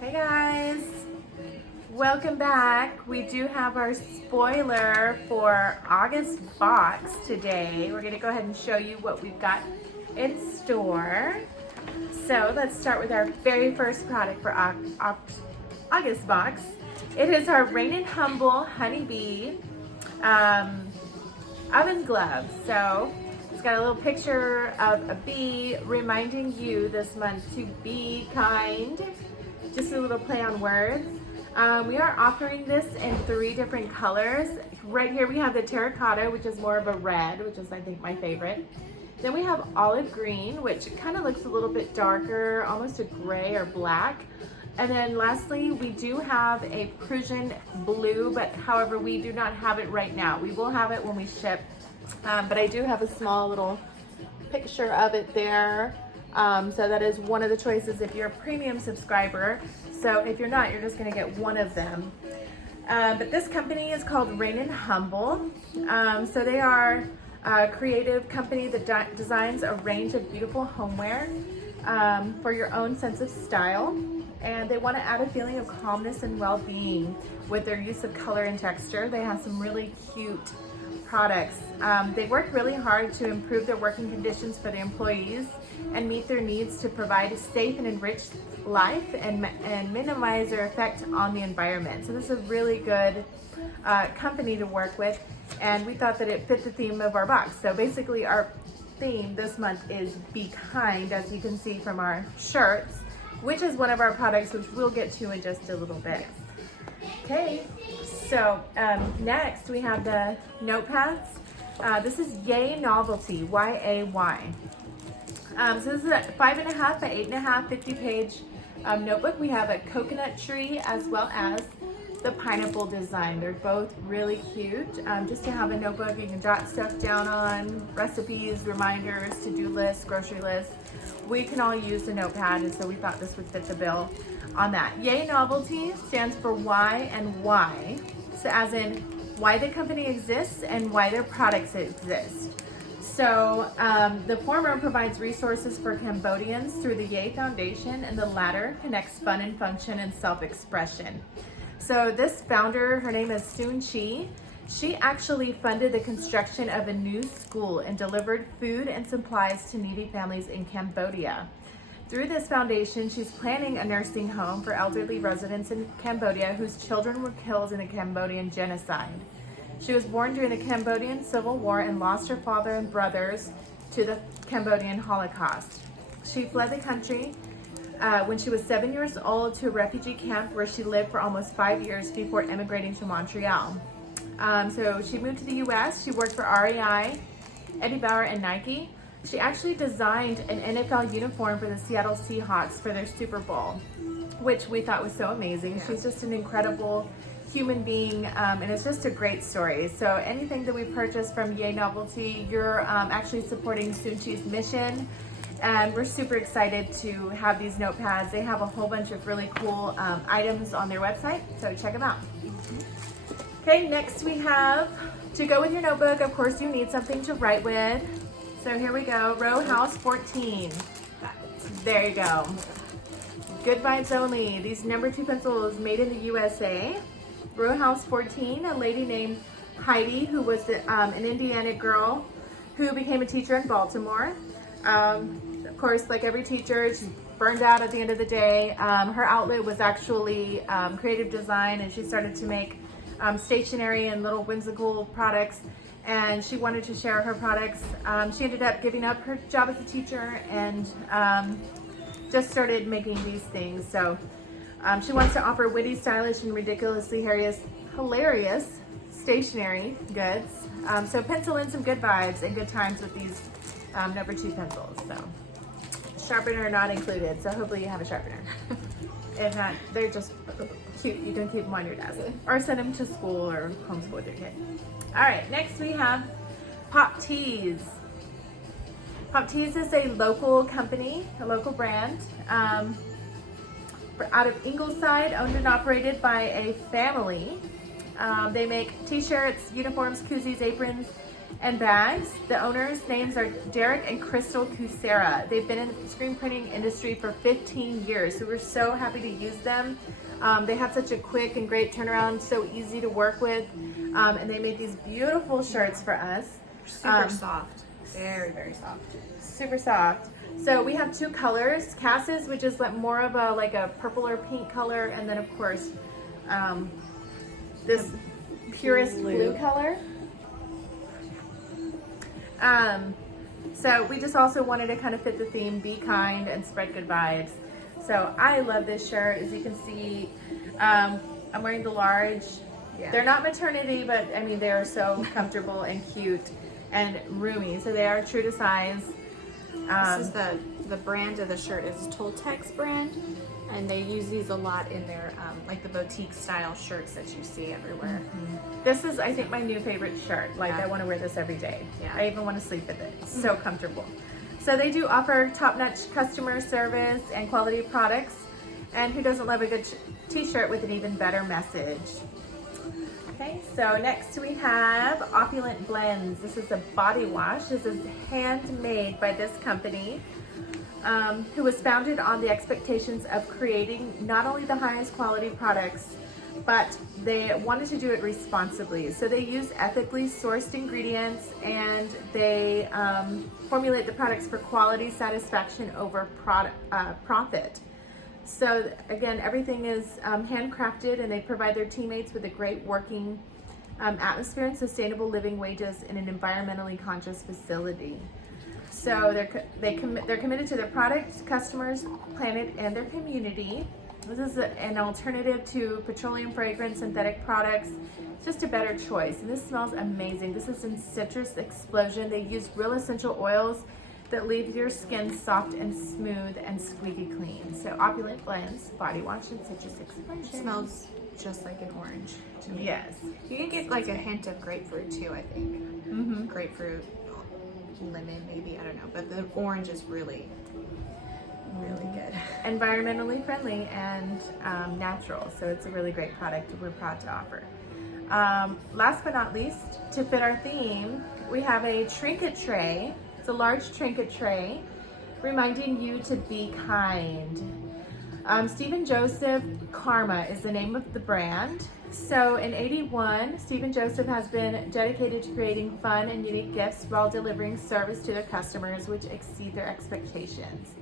Hey guys, welcome back. We do have our spoiler for August box today. We're going to go ahead and show you what we've got in store. So let's start with our very first product for August box. It is our Rain and Humble Honeybee oven glove. So it's got a little picture of a bee reminding you this month to be kind. Just a little play on words. We are offering this in 3 different colors. Right here we have the terracotta, which is more of a red, which is I think my favorite. Then we have olive green, which kind of looks a little bit darker, almost a gray or black. And then lastly, we do have a Prussian blue, but however, we do not have it right now. We will have it when we ship, but I do have a small little picture of it there. So that is one of the choices if you're a premium subscriber. So if you're not, you're just gonna get one of them. But this company is called Rain and Humble. So they are a creative company that designs a range of beautiful homeware for your own sense of style. And they want to add a feeling of calmness and well-being with their use of color and texture. They have some really cute products. They work really hard to improve their working conditions for the employees and meet their needs to provide a safe and enriched life and minimize their effect on the environment. So this is a really good company to work with, and we thought that it fit the theme of our box. So basically our theme this month is Be Kind, as you can see from our shirts, which is one of our products, which we'll get to in just a little bit. Okay, so next we have the notepads. This is Yay Novelty, Y-A-Y. So this is a 5.5 by 8.5 50-page notebook. We have a coconut tree as well as the pineapple design. They're both really cute. Just to have a notebook you can jot stuff down on, recipes, reminders, to-do lists, grocery lists. We can all use the notepad, and so we thought this would fit the bill on that. Yay Novelty stands for Y and Y. So as in why the company exists and why their products exist. So the former provides resources for Cambodians through the Yay Foundation, and the latter connects fun and function and self-expression. So this founder, her name is Soon Chi. She actually funded the construction of a new school and delivered food and supplies to needy families in Cambodia. Through this foundation, she's planning a nursing home for elderly residents in Cambodia whose children were killed in the Cambodian genocide. She was born during the Cambodian Civil War and lost her father and brothers to the Cambodian Holocaust. She fled the country when she was 7 years old to a refugee camp where she lived for almost 5 years before emigrating to Montreal. So she moved to the US. She worked for REI, Eddie Bauer, and Nike. She actually designed an NFL uniform for the Seattle Seahawks for their Super Bowl, which we thought was so amazing. Yeah. She's just an incredible human being, and it's just a great story. So anything that we purchase from Yay Novelty, you're actually supporting Soon Chi's mission. And we're super excited to have these notepads. They have a whole bunch of really cool items on their website, so check them out. Okay, next we have, to go with your notebook, of course you need something to write with. So here we go, Row House 14. There you go. Good vibes only. These number 2 pencils made in the USA. Row House 14, a lady named Heidi, who was an Indiana girl who became a teacher in Baltimore. Of course, like every teacher, she's burned out at the end of the day. Her outlet was actually creative design, and she started to make stationery and little whimsical products, and she wanted to share her products. She ended up giving up her job as a teacher and just started making these things. So she wants to offer witty, stylish, and ridiculously hilarious stationery goods. So pencil in some good vibes and good times with these number 2 pencils. So sharpener not included, so hopefully you have a sharpener. If not, they're just cute. You can keep them on your desk or send them to school or homeschool with your kid. All right, next we have Pop Teas. Pop Teas is a local company, a local brand out of Ingleside, owned and operated by a family. They make t-shirts, uniforms, koozies, aprons, and bags. The owners' names are Derek and Crystal Kucera. They've been in the screen printing industry for 15 years, so we're so happy to use them. They have such a quick and great turnaround, so easy to work with, and they made these beautiful shirts for us. Super soft, very, very soft. Super soft. So we have 2 colors, Cass's, which is like more of a like a purple or pink color, and then of course this purest blue color. So we just also wanted to kind of fit the theme, be kind and spread good vibes. So I love this shirt. As you can see, I'm wearing the large. Yeah. They're not maternity, but I mean, they are so comfortable and cute and roomy. So they are true to size. This is the brand of the shirt is Toltex brand, and they use these a lot in their like the boutique style shirts that you see everywhere. This is, I think, my new favorite shirt. Like, I want to wear this every day. Yeah. I even want to sleep with it. It's so comfortable. So they do offer top-notch customer service and quality products. And who doesn't love a good t-shirt with an even better message? Okay, so next we have Opulent Blends. This is a body wash. This is handmade by this company, who was founded on the expectations of creating not only the highest quality products, but they wanted to do it responsibly. So they use ethically sourced ingredients, and they formulate the products for quality satisfaction over profit. So again, everything is handcrafted, and they provide their teammates with a great working atmosphere and sustainable living wages in an environmentally conscious facility. So they're committed to their products, customers, planet, and their community. This is an alternative to petroleum fragrance, synthetic products. It's just a better choice. And this smells amazing. This is in Citrus Explosion. They use real essential oils that leave your skin soft and smooth and squeaky clean. So Opulent Blends, body wash, and Citrus Explosion. It smells just like an orange to me. Yes. You can get like a hint of grapefruit too, I think. Grapefruit, lemon maybe, I don't know. But the orange is really, really good. Environmentally friendly and natural. So it's a really great product we're proud to offer. Last but not least, to fit our theme, we have a trinket tray. It's a large trinket tray reminding you to be kind. Stephen Joseph Karma is the name of the brand. So in '81, Stephen Joseph has been dedicated to creating fun and unique gifts while delivering service to their customers which exceed their expectations.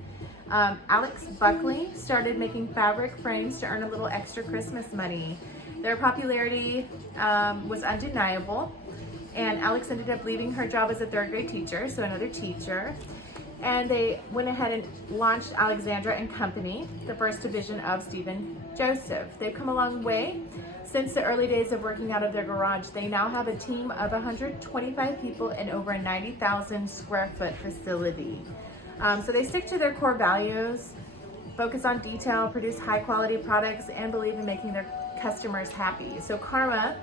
Alex Buckley started making fabric frames to earn a little extra Christmas money. Their popularity was undeniable, and Alex ended up leaving her job as a 3rd grade teacher, so another teacher. And they went ahead and launched Alexandra and Company, the first division of Stephen Joseph. They've come a long way since the early days of working out of their garage. They now have a team of 125 people in over a 90,000 square foot facility. So they stick to their core values, focus on detail, produce high quality products, and believe in making their customers happy. So Karma,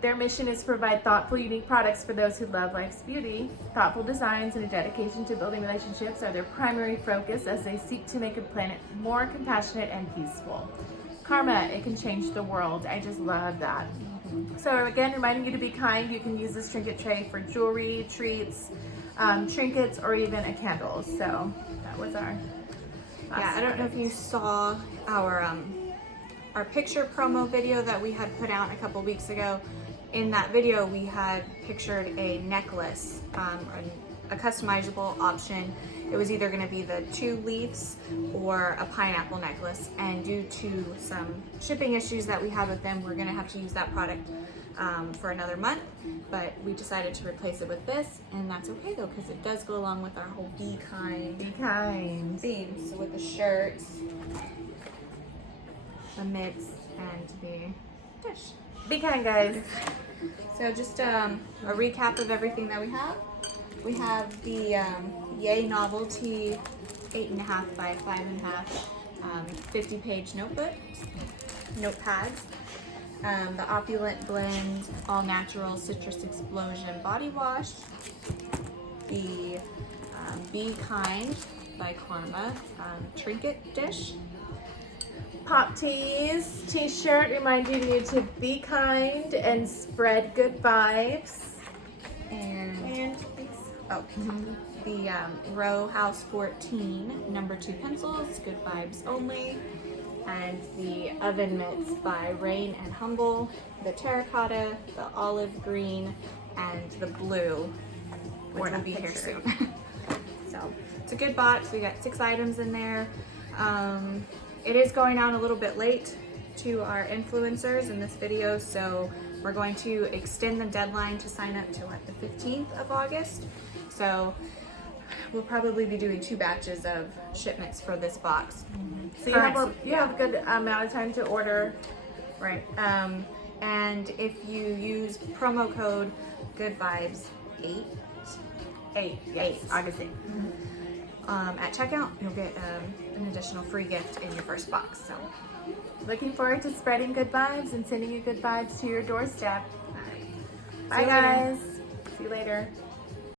their mission is to provide thoughtful, unique products for those who love life's beauty. Thoughtful designs and a dedication to building relationships are their primary focus as they seek to make a planet more compassionate and peaceful. Karma, it can change the world. I just love that. So again, reminding you to be kind. You can use this trinket tray for jewelry, treats, trinkets, or even a candle. So that was our I don't know if you saw our picture promo video that we had put out a couple weeks ago. In that video, we had pictured a necklace, a customizable option. It was either going to be the 2 leaves or a pineapple necklace, and due to some shipping issues that we had with them, we're going to have to use that product for another month, but we decided to replace it with this, and that's okay though, because it does go along with our whole be kind theme. So with the shirts, the mitts, and the dish. Be kind, guys. So just a recap of everything that we have. We have the Yay Novelty 8.5 by 5.5 50-page notepads. The Opulent Blend All Natural Citrus Explosion Body Wash. The Be Kind by Karma Trinket Dish. Pop Tees t-shirt reminding you to be kind and spread good vibes. And the Row House 14 number 2 pencils, good vibes only. And the Oven Mitts by Rain and Humble, the terracotta, the olive green, and the blue, which will be here soon. So it's a good box. We got 6 items in there. It is going out a little bit late to our influencers in this video, so we're going to extend the deadline to sign up to the 15th of August. So we'll probably be doing 2 batches of shipments for this box. So you have a good amount of time to order. Right. And if you use promo code Good Vibes 8, August 8th. at checkout, you'll get an additional free gift in your first box. So, looking forward to spreading good vibes and sending you good vibes to your doorstep. all right. Bye, guys. See you later.